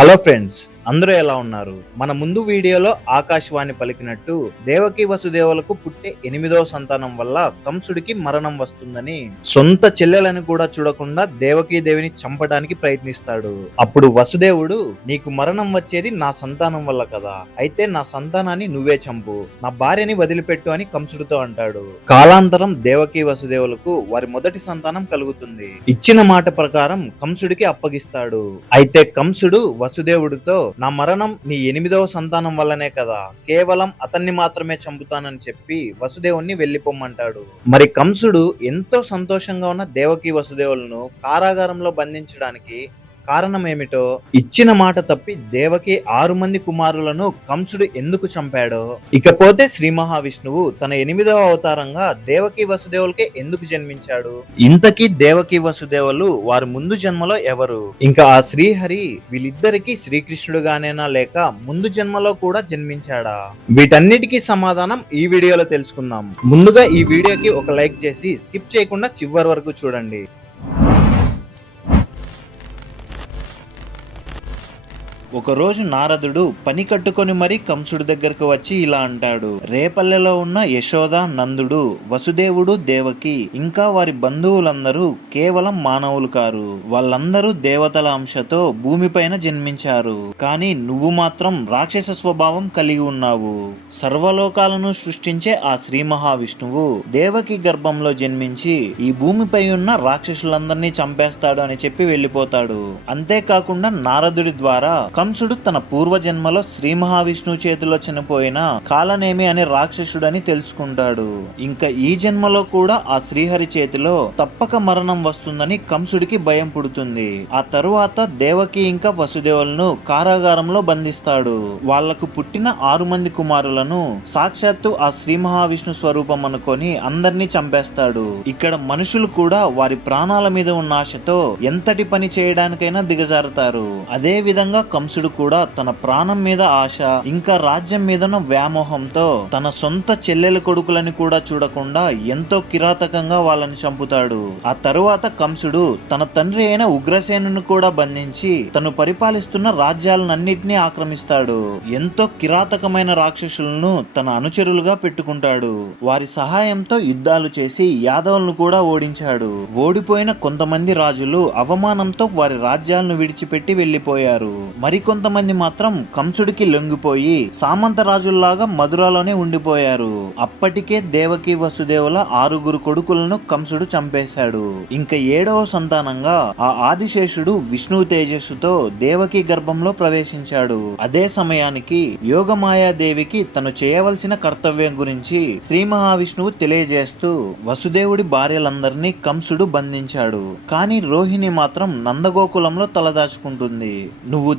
Hello friends, అందరూ ఎలా ఉన్నారు? మన ముందు వీడియోలో ఆకాశవాణి పలికినట్టు దేవకి వసుదేవులకు పుట్టే 8వ సంతానం వల్ల కంసుడికి మరణం వస్తుందని సొంత చెల్లెలని కూడా చూడకుండా దేవిని చంపడానికి ప్రయత్నిస్తాడు. అప్పుడు వసుదేవుడు, నీకు మరణం వచ్చేది నా సంతానం వల్ల కదా, అయితే నా సంతానాన్ని నువ్వే చంపు, నా భార్యని వదిలిపెట్టు అని కంసుడితో అంటాడు. కాలాంతరం దేవకి వసుదేవులకు వారి మొదటి సంతానం కలుగుతుంది. ఇచ్చిన మాట ప్రకారం కంసుడికి అప్పగిస్తాడు. అయితే కంసుడు వసుదేవుడితో, నా మరణం నీ 8వ సంతానం వల్లనే కదా, కేవలం అతన్ని మాత్రమే చంపుతానని చెప్పి వసుదేవుణ్ణి వెళ్లిపోమ్మంటాడు. మరి కంసుడు ఎంతో సంతోషంగా ఉన్న దేవకి వసుదేవులను కారాగారంలో బంధించడానికి కారణం ఏమిటో, ఇచ్చిన మాట తప్పి దేవకి 6 మంది కుమారులను కంసుడు ఎందుకు చంపాడో, ఇకపోతే శ్రీ మహావిష్ణువు తన 8వ అవతారంగా దేవకి వసుదేవులకే ఎందుకు జన్మించాడు, ఇంతకీ దేవకి వసుదేవులు వారి ముందు జన్మలో ఎవరు, ఇంకా ఆ శ్రీహరి వీళ్ళిద్దరికి శ్రీకృష్ణుడుగానేనా లేక ముందు జన్మలో కూడా జన్మించాడా, వీటన్నిటికీ సమాధానం ఈ వీడియోలో తెలుసుకుందాం. ముందుగా ఈ వీడియోకి ఒక లైక్ చేసి స్కిప్ చేయకుండా చివరి వరకు చూడండి. ఒకరోజు నారదుడు పని కట్టుకొని మరీ కంసుడి దగ్గరకు వచ్చి ఇలా అంటాడు, రేపల్లెలో ఉన్న యశోద, నందుడు, వసుదేవుడు, దేవకి ఇంకా వారి బంధువులందరూ కేవలం మానవులు కారు. వాళ్ళందరూ దేవతల అంశతో భూమిపైన జన్మించారు. కానీ నువ్వు మాత్రం రాక్షస స్వభావం కలిగి ఉన్నావు. సర్వలోకాలను సృష్టించే ఆ శ్రీ మహావిష్ణువు దేవకి గర్భంలో జన్మించి ఈ భూమిపై ఉన్న రాక్షసులందరినీ చంపేస్తాడు అని చెప్పి వెళ్లిపోతాడు. అంతేకాకుండా నారదుడి ద్వారా కంసుడు తన పూర్వజన్మలో శ్రీ మహావిష్ణువు చేతిలో చనిపోయిన కాలనేమి అనే రాక్షసుడని తెలుసుకుంటాడు. ఇంకా ఈ జన్మలో కూడా ఆ శ్రీహరి చేతిలో తప్పక మరణం వస్తుందని కంసుడికి భయం పుడుతుంది. ఆ తరువాత దేవకి ఇంకా వసుదేవులను కారాగారంలో బంధిస్తాడు. వాళ్లకు పుట్టిన 6 మంది కుమారులను సాక్షాత్తు ఆ శ్రీ మహావిష్ణు స్వరూపం అనుకొని అందరినీ చంపేస్తాడు. ఇక్కడ మనుషులు కూడా వారి ప్రాణాల మీద ఉన్న ఆశతో ఎంతటి పని చేయడానికైనా దిగజారుతారు. అదే విధంగా కంసుడు కూడా తన ప్రాణం మీద ఆశ ఇంకా రాజ్యం మీదన వ్యామోహంతో తన సొంత చెల్లెల కొడుకులని కూడా చూడకుండా ఎంతో కిరాతకంగా వాళ్ళని చంపుతాడు. ఆ తరువాత కంసుడు తన తండ్రి అయిన ఉగ్రసేనుని కూడా బంధించి తను పరిపాలిస్తున్న రాజ్యాలన్నింటినీ ఆక్రమిస్తాడు. ఎంతో కిరాతకమైన రాక్షసులను తన అనుచరులుగా పెట్టుకుంటాడు. వారి సహాయంతో యుద్ధాలు చేసి యాదవులను కూడా ఓడించాడు. ఓడిపోయిన కొంతమంది రాజులు అవమానంతో వారి రాజ్యాలను విడిచిపెట్టి వెళ్లిపోయారు. మరికొంతమంది మాత్రం కంసుడికి లొంగిపోయి సామంత రాజుల్లాగా మధురలోనే ఉండిపోయారు. అప్పటికే దేవకి వసుదేవుల 6 కొడుకులను కంసుడు చంపేశాడు. ఇంకా 7వ సంతానంగా ఆ ఆదిశేషుడు విష్ణు తేజస్సుతో దేవకి గర్భంలో ప్రవేశించాడు. అదే సమయానికి యోగమాయాదేవికి తను చేయవలసిన కర్తవ్యం గురించి శ్రీ మహావిష్ణువు తెలియజేస్తూ వసుదేవుడి భార్యలందరినీ కంసుడు బంధించాడు. కానీ రోహిణి మాత్రం నందగోకులంలో తలదాచుకుంటుంది. నువ్వు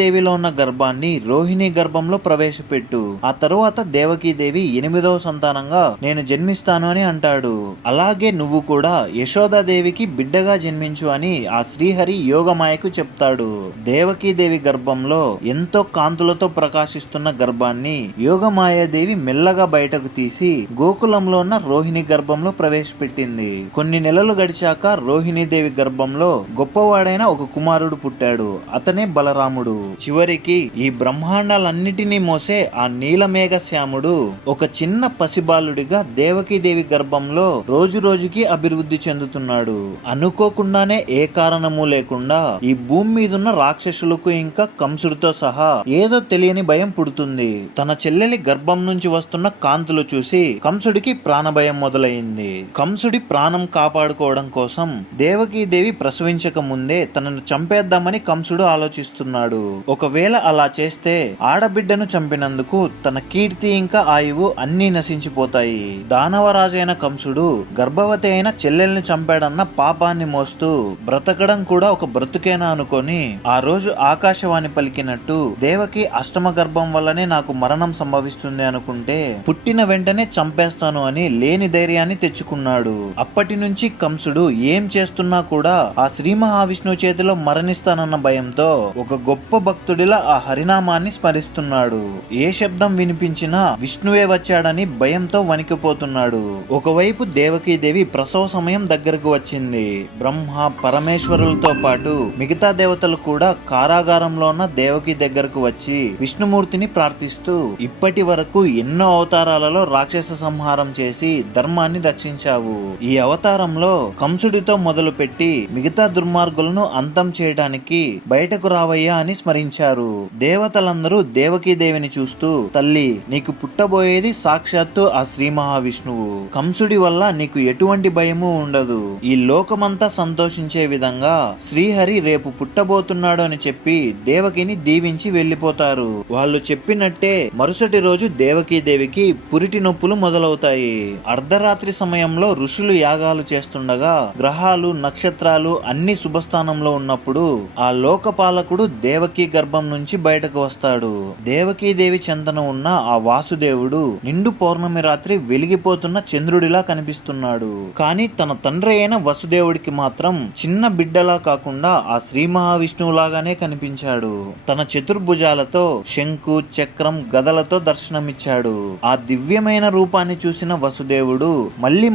దేవిలో ఉన్న గర్భాన్ని రోహిణి గర్భంలో ప్రవేశపెట్టు, ఆ తరువాత దేవి 8వ సంతానంగా నేను జన్మిస్తాను అని అంటాడు. అలాగే నువ్వు కూడా యశోదాదేవికి బిడ్డగా జన్మించు అని ఆ శ్రీహరి యోగమాయకు చెప్తాడు. దేవి గర్భంలో ఎంతో కాంతులతో ప్రకాశిస్తున్న గర్భాన్ని యోగమాయాదేవి మెల్లగా బయటకు తీసి గోకులంలో ఉన్న రోహిణి గర్భంలో ప్రవేశపెట్టింది. కొన్ని నెలలు గడిచాక రోహిణీదేవి గర్భంలో గొప్పవాడైన ఒక కుమారుడు పుట్టాడు. అతనే బలరాముడు. చివరికి ఈ బ్రహ్మాండాలన్నిటినీ మోసే ఆ నీలమేఘ శ్యాముడు ఒక చిన్న పసిబాలుడిగా దేవి గర్భంలో రోజు రోజుకి అభివృద్ధి చెందుతున్నాడు. అనుకోకుండానే ఏ కారణము లేకుండా ఈ భూమి మీదున్న రాక్షసులకు ఇంకా కంసుడితో సహా ఏదో తెలియని భయం పుడుతుంది. తన చెల్లెలి గర్భం నుంచి వస్తున్న కాంతులు చూసి కంసుడికి ప్రాణభయం మొదలైంది. కంసుడి ప్రాణం కాపాడుకోవడం కోసం దేవి ప్రసవించక ముందే తనను చంపేద్దామని కంసుడు ఆలోచిస్తున్నాడు. ఒకవేళ అలా చేస్తే ఆడబిడ్డను చంపినందుకు తన కీర్తి ఇంకా ఆయువు అన్నీ నశించిపోతాయి. దానవరాజైన కంసుడు గర్భవతి అయిన చెల్లెల్ని చంపాడన్న పాపాన్ని మోస్తూ బ్రతకడం కూడా ఒక బ్రతుకేనా అనుకొని ఆ రోజు ఆకాశవాణి పలికినట్టు దేవకి అష్టమ గర్భం వల్లనే నాకు మరణం సంభవిస్తుంది అనుకుంటే పుట్టిన వెంటనే చంపేస్తాను అని లేని ధైర్యాన్ని తెచ్చుకున్నాడు. అప్పటి నుంచి కంసుడు ఏం చేస్తున్నా కూడా ఆ శ్రీ మహావిష్ణువు చేతిలో మరణిస్తానన్న భయంతో ఒక గొప్ప భక్తుడిలా ఆ హరినామాన్ని స్మరిస్తున్నాడు. ఏ శబ్దం వినిపించినా విష్ణువే వచ్చాడని భయంతో వణికిపోతున్నాడు. ఒకవైపు దేవకీదేవి ప్రసవ సమయం దగ్గరకు వచ్చింది. బ్రహ్మ పరమేశ్వరులతో పాటు మిగతా దేవతలు కూడా కారాగారంలో ఉన్న దేవకి దగ్గరకు వచ్చి విష్ణుమూర్తిని ప్రార్థిస్తూ, ఇప్పటి వరకు ఎన్నో అవతారాలలో రాక్షస సంహారం చేసి ధర్మాన్ని రక్షించావు. ఈ అవతారంలో కంసుడితో మొదలుపెట్టి మిగతా దుర్మార్గులను అంతం చేయడానికి బయటకు రావయ్యా అని స్మరించారు. దేవతలందరూ దేవకీదేవిని చూస్తూ, తల్లి, నీకు పుట్టబోయేది సాక్షాత్తు ఆ శ్రీ మహావిష్ణువు. కంసుడి వల్ల నీకు ఎటువంటి భయము ఉండదు. ఈ లోకమంతా సంతోషించే విధంగా శ్రీహరి రేపు పుట్టబోతున్నాడు అని చెప్పి దేవకిని దీవించి వెళ్లిపోతారు. వాళ్ళు చెప్పినట్టే మరుసటి రోజు దేవకీదేవికి పురిటి నొప్పులు మొదలవుతాయి. అర్ధరాత్రి సమయంలో ఋషులు యాగాలు చేస్తుండగా గ్రహాలు నక్షత్రాలు అన్ని శుభస్థానంలో ఉన్నప్పుడు ఆ లోకపాలకుడు దేవకీ గర్భం నుంచి బయటకు వస్తాడు. దేవకీదేవి చెంతన ఉన్న ఆ వాసుదేవుడు నిండు పౌర్ణమి రాత్రి వెలిగిపోతున్న చంద్రుడిలా కనిపిస్తున్నాడు. కానీ తన తండ్రి అయిన వసుదేవుడికి మాత్రం చిన్న బిడ్డలా కాకుండా ఆ శ్రీ మహావిష్ణువులాగానే కనిపించాడు. తన చతుర్భుజాలతో శంకు చక్రం గదలతో దర్శనమిచ్చాడు. ఆ దివ్యమైన రూపాన్ని చూసిన వసుదేవుడు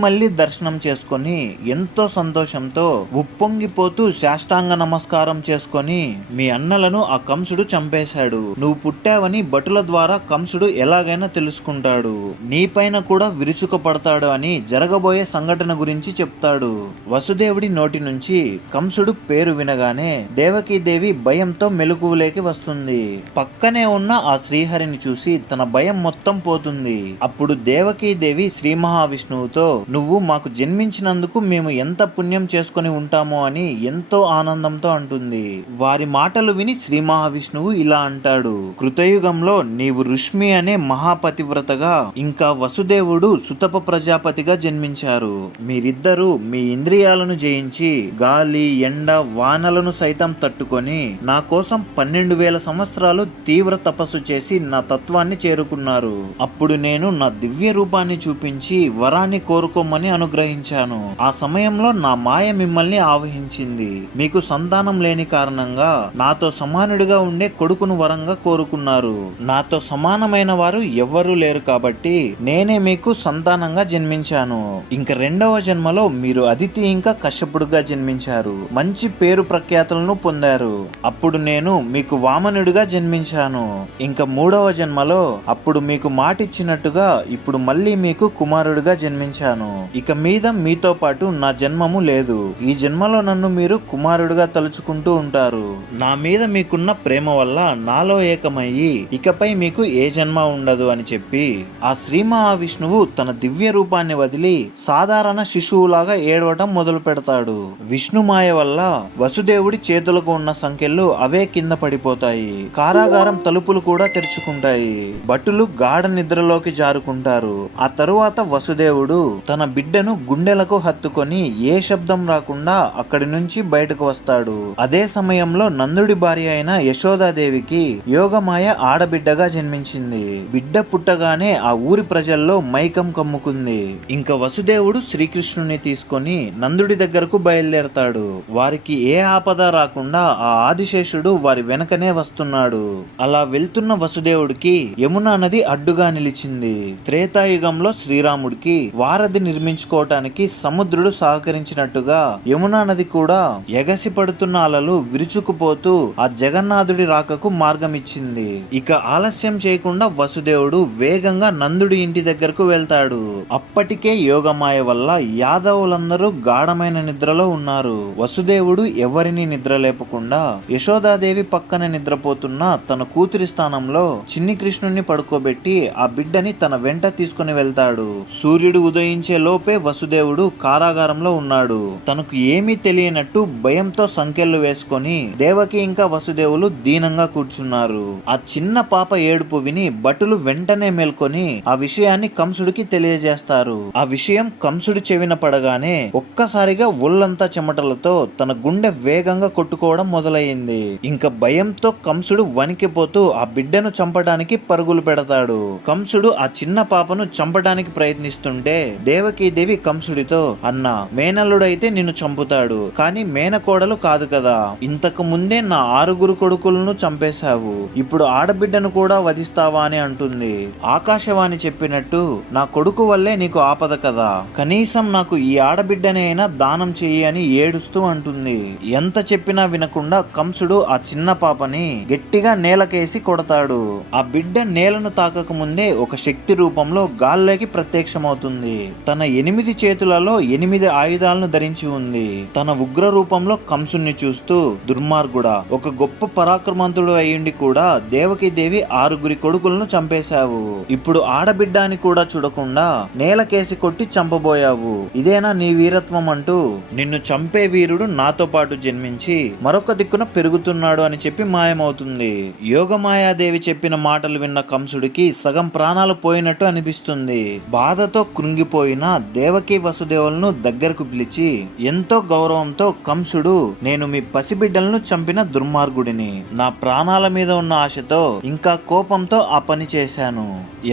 మళ్ళీ దర్శనం చేసుకొని ఎంతో సంతోషంతో ఉప్పొంగిపోతూ సాష్టాంగ నమస్కారం చేసుకొని, మీ అన్నలను ఆ కంసుడు చంపేశాడు. నువ్వు పుట్టావని భటుల ద్వారా కంసుడు ఎలాగైనా తెలుసుకుంటాడు. నీపైన కూడా విరుచుకుపడతాడు అని జరగబోయే సంఘటన గురించి చెప్తాడు. వసుదేవుడి నోటి నుంచి కంసుడు పేరు వినగానే దేవకీదేవి భయంతో మెలకువలోకి వస్తుంది. పక్కనే ఉన్న ఆ శ్రీహరిని చూసి తన భయం మొత్తం పోతుంది. అప్పుడు దేవకీదేవి శ్రీ మహావిష్ణువుతో, నువ్వు మాకు జన్మించినందుకు మేము ఎంత పుణ్యం చేసుకుని ఉంటామో అని ఎంతో ఆనందంతో అంటుంది. వారి మాటలు విని శ్రీ మహావిష్ణువు ఇలా అంటాడు, కృతయుగంలో నీవు ఋష్మి అనే మహాపతివ్రతగా, ఇంకా వసుదేవుడు సుతప ప్రజాపతిగా జన్మించారు. మీరిద్దరూ మీ ఇంద్రియాలను జయించి గాలి ఎండ వానలను సైతం తట్టుకొని నా కోసం 12,000 సంవత్సరాలు తీవ్ర తపస్సు చేసి నా తత్వాన్ని చేరుకున్నారు. అప్పుడు నేను నా దివ్య రూపాన్ని చూపించి వరాన్ని కోరుకోమని అనుగ్రహించాను. ఆ సమయంలో నా మాయ మిమ్మల్ని ఆవహించింది. మీకు సంతానం లేని కారణంగా నాతో సమానుడిగా ఉండే కొడుకును వరంగా కోరుకున్నారు. నాతో సమానమైన వారు ఎవ్వరూ లేరు కాబట్టి నేనే మీకు సంతానంగా జన్మించాను. ఇంక రెండవ జన్మలో మీరు అదితి ఇంకా కశ్యపుడుగా జన్మించారు. మంచి పేరు ప్రఖ్యాతులను పొందారు. అప్పుడు నేను మీకు వామనుడిగా జన్మించాను. ఇంకా మూడవ జన్మలో అప్పుడు మీకు మాటిచ్చినట్టుగా ఇప్పుడు మళ్ళీ మీకు కుమారుడిగా జన్మించాను. ఇక మీద మీతో పాటు నా జన్మము లేదు. ఈ జన్మలో నన్ను మీరు కుమారుడిగా తలుచుకుంటూ ఉంటారు. నా మీద మీకున్న ప్రేమ వల్ల నాలో ఏకమయ్యి ఇకపై మీకు ఏ జన్మ ఉండదు అని చెప్పి ఆ శ్రీ మహావిష్ణువు తన దివ్య రూపాన్ని వదిలి సాధారణ శిశువులాగా ఏడవటం మొదలు పెడతాడు. విష్ణుమాయ వల్ల వసుదేవుడి చేతులకు ఉన్న సంఖ్యలు అవే కింద పడిపోతాయి. కారాగారం తలుపులు కూడా తెరుచుకుంటాయి. భటులు గాఢ నిద్రలోకి జారుకుంటారు. ఆ తరువాత వసుదేవుడు తన బిడ్డను గుండెలకు హత్తుకొని ఏ శబ్దం రాకుండా అక్కడి నుంచి బయటకు వస్తాడు. అదే సమయంలో నందుడి భార్య అయిన యశోదాదేవికి యోగమాయ ఆడబిడ్డగా జన్మించింది. బిడ్డ పుట్టగానే ఆ ఊరి ప్రజల్లో మైకం కమ్ముకుంది. ఇంకా వసుదేవుడు శ్రీకృష్ణుని తీసుకొని నందుడి దగ్గరకు బయలుదేరతాడు. వారికి ఏ ఆపద రాకుండా ఆ ఆదిశేషుడు వారి వెనకనే వస్తున్నాడు. అలా వెళ్తున్న వసుదేవుడికి యమునా నది అడ్డుగా నిలిచింది. త్రేతాయుగంలో శ్రీరాముడికి వారధి నిర్మించుకోవటానికి సముద్రుడు సహకరించినట్టుగా యమునా నది కూడా ఎగసి పడుతున్న అలలు విరుచుకుపోతూ ఆ జగన్నాథుడి రాకకు మార్గం ఇచ్చింది. ఇక ఆలస్యం చేయకుండా వసుదేవుడు వేగంగా నందుడి ఇంటి దగ్గరకు వెళ్తాడు. అప్పటికే యోగమాయ వల్ల యాదవులందరూ గాఢమైన నిద్రలో ఉన్నారు. వసుదేవుడు ఎవరిని నిద్ర లేపకుండా యశోదాదేవి పక్కన నిద్రపోతున్న తన కూతురి స్థానంలో చిన్ని కృష్ణుని పడుకోబెట్టి ఆ బిడ్డని తన వెంట తీసుకుని వెళ్తాడు. సూర్యుడు ఉదయించే లోపే వసుదేవుడు కారాగారంలో ఉన్నాడు. తనకు ఏమీ తెలియనట్టు భయంతో సంకెళ్ళు వేసుకొని దేవకి ఇంకా వసుదేవులు దీనంగా కూర్చున్నారు. ఆ చిన్న పాప ఏడుపు విని భటులు వెంటనే మేల్కొని ఆ విషయాన్ని కంసుడికి తెలియజేస్తారు. ఆ విషయం కంసుడి చెవిన పడగానే ఒక్కసారిగా ఒళ్ళంతా చెమటలతో తన గుండె వేగంగా కొట్టుకోవడం మొదలయ్యింది. ఇంకా భయంతో కంసుడు వణికిపోతూ ఆ బిడ్డను చంపడానికి పరుగులు పెడతాడు. కంసుడు ఆ చిన్న పాపను చంపడానికి ప్రయత్నిస్తుంటే దేవకీదేవి కంసుడితో, అన్నా, మేనల్లుడైతే నిన్ను చంపుతాడు, కానీ మేనకోడలు కాదు కదా. ఇంతకు ముందే నా 6 కొడుకులను చంపేశావు, ఇప్పుడు ఆడబిడ్డను కూడా వధిస్తావా అని అంటుంది. ఆకాశవాణి చెప్పినట్టు నా కొడుకు వల్లే నీకు ఆపద కదా, కనీసం నాకు ఈ ఆడబిడ్డనైనా దానం చెయ్యి అని ఏడుస్తూ అంటుంది. ఎంత చెప్పినా వినకుండా కంసుడు ఆ చిన్న పాపని గట్టిగా నేలకేసి కొడతాడు. ఆ బిడ్డ నేలను తాకక ముందే ఒక శక్తి రూపంలో గాల్లోకి ప్రత్యక్షమవుతుంది. తన 8 చేతులలో 8 ఆయుధాలను ధరించి ఉంది. తన ఉగ్ర రూపంలో కంసుని చూస్తూ, దుర్మార్గుడా, ఒక గొప్ప పరాక్రమంతుడు అయ్యుండి కూడా దేవకీదేవి 6 కొడుకులను చంపేశావు. ఇప్పుడు ఆడబిడ్డ అని కూడా చూడకుండా నేలకేసి కొట్టి చంపబోయావు. ఇదేనా నీ వీరత్వం అంటూ నిన్ను చంపే వీరుడు నాతో పాటు జన్మించి మరొక దిక్కున పెరుగుతున్నాడు అని చెప్పి మాయమవుతుంది. యోగమాయాదేవి చెప్పిన మాటలు విన్న కంసుడికి సగం ప్రాణాలు పోయినట్టు అనిపిస్తుంది. బాధతో కృంగిపోయిన దేవకీ వసుదేవులను దగ్గరకు పిలిచి ఎంతో గౌరవంతో, కంసుడు, నేను మీ పసిబిడ్డలను చంపిన దుర్మార్గుడిని. నా ప్రాణాల మీద ఉన్న ఆశతో ఇంకా కోపంతో ఆ పని చేశాను.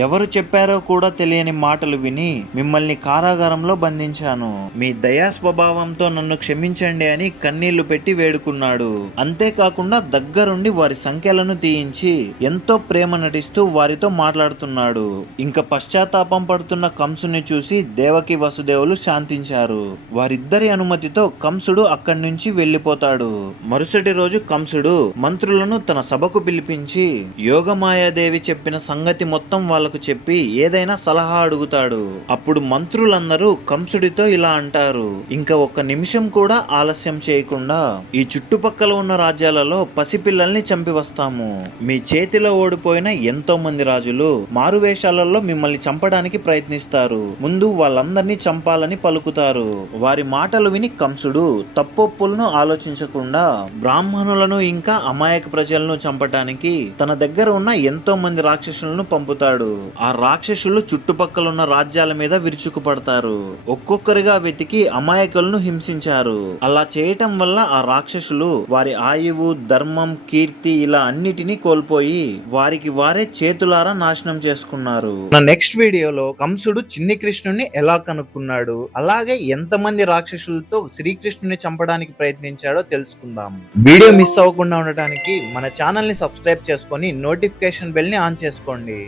ఎవరు చెప్పారో కూడా తెలియని మాటలు విని మిమ్మల్ని కారాగారంలో బంధించాను. మీ దయా స్వభావంతో నన్ను క్షమించండి అని కన్నీళ్లు పెట్టి వేడుకున్నాడు. అంతేకాకుండా దగ్గరుండి వారి సంఖ్యలను తీయించి ఎంతో ప్రేమ నటిస్తూ వారితో మాట్లాడుతున్నాడు. ఇంకా పశ్చాత్తాపం పడుతున్న కంసుని చూసి దేవకి వసుదేవులు శాంతించారు. వారిద్దరి అనుమతితో కంసుడు అక్కడి నుంచి వెళ్లిపోతాడు. మరుసటి రోజు కంసుడు మంత్రులను తన సభకు పిలిపించి యోగమాయాదేవి చెప్పిన సంగతి మొత్తం వాళ్లకు చెప్పి ఏదైనా సలహా అడుగుతాడు. అప్పుడు మంత్రులందరూ కంసుడితో ఇలా అంటారు, ఇంకా 1 నిమిషం కూడా ఆలస్యం చేయకుండా ఈ చుట్టుపక్కల ఉన్న రాజ్యాలలో పసిపిల్లల్ని చంపి వస్తాము. మీ చేతిలో ఓడిపోయిన ఎంతో మంది రాజులు మారువేషాలలో మిమ్మల్ని చంపడానికి ప్రయత్నిస్తారు. ముందు వాళ్ళందరినీ చంపాలని పలుకుతారు. వారి మాటలు విని కంసుడు తప్పొప్పులను ఆలోచించకుండా బ్రాహ్మణులను ఇంకా అమాయక ప్రజలను చంపటానికి తన దగ్గర ఉన్న ఎంతో మంది రాక్షసులను పంపుతాడు. ఆ రాక్షసులు చుట్టుపక్కల ఉన్న రాజ్యాల మీద విరుచుకుపడతారు. ఒక్కొక్కరిగా వెతికి అమాయకులను హింసించారు. అలా చేయటం వల్ల ఆ రాక్షసులు వారి ఆయువు, ధర్మం, కీర్తి ఇలా అన్నిటినీ కోల్పోయి వారికి వారే చేతులారా నాశనం చేసుకున్నారు. నా నెక్స్ట్ వీడియోలో కంసుడు చిన్ని కృష్ణుని ఎలా కనుక్కున్నాడు, అలాగే ఎంతమంది రాక్షసులతో శ్రీకృష్ణుని చంపడానికి ప్రయత్నించాడో తెలుసుకుందాం. వీడియో మిస్ అవ్వకుండా ఉండటానికి మన ఛానల్ ని సబ్స్క్రైబ్ చేసుకొని నోటిఫికేషన్ బెల్ ని ఆన్ చేసుకోండి.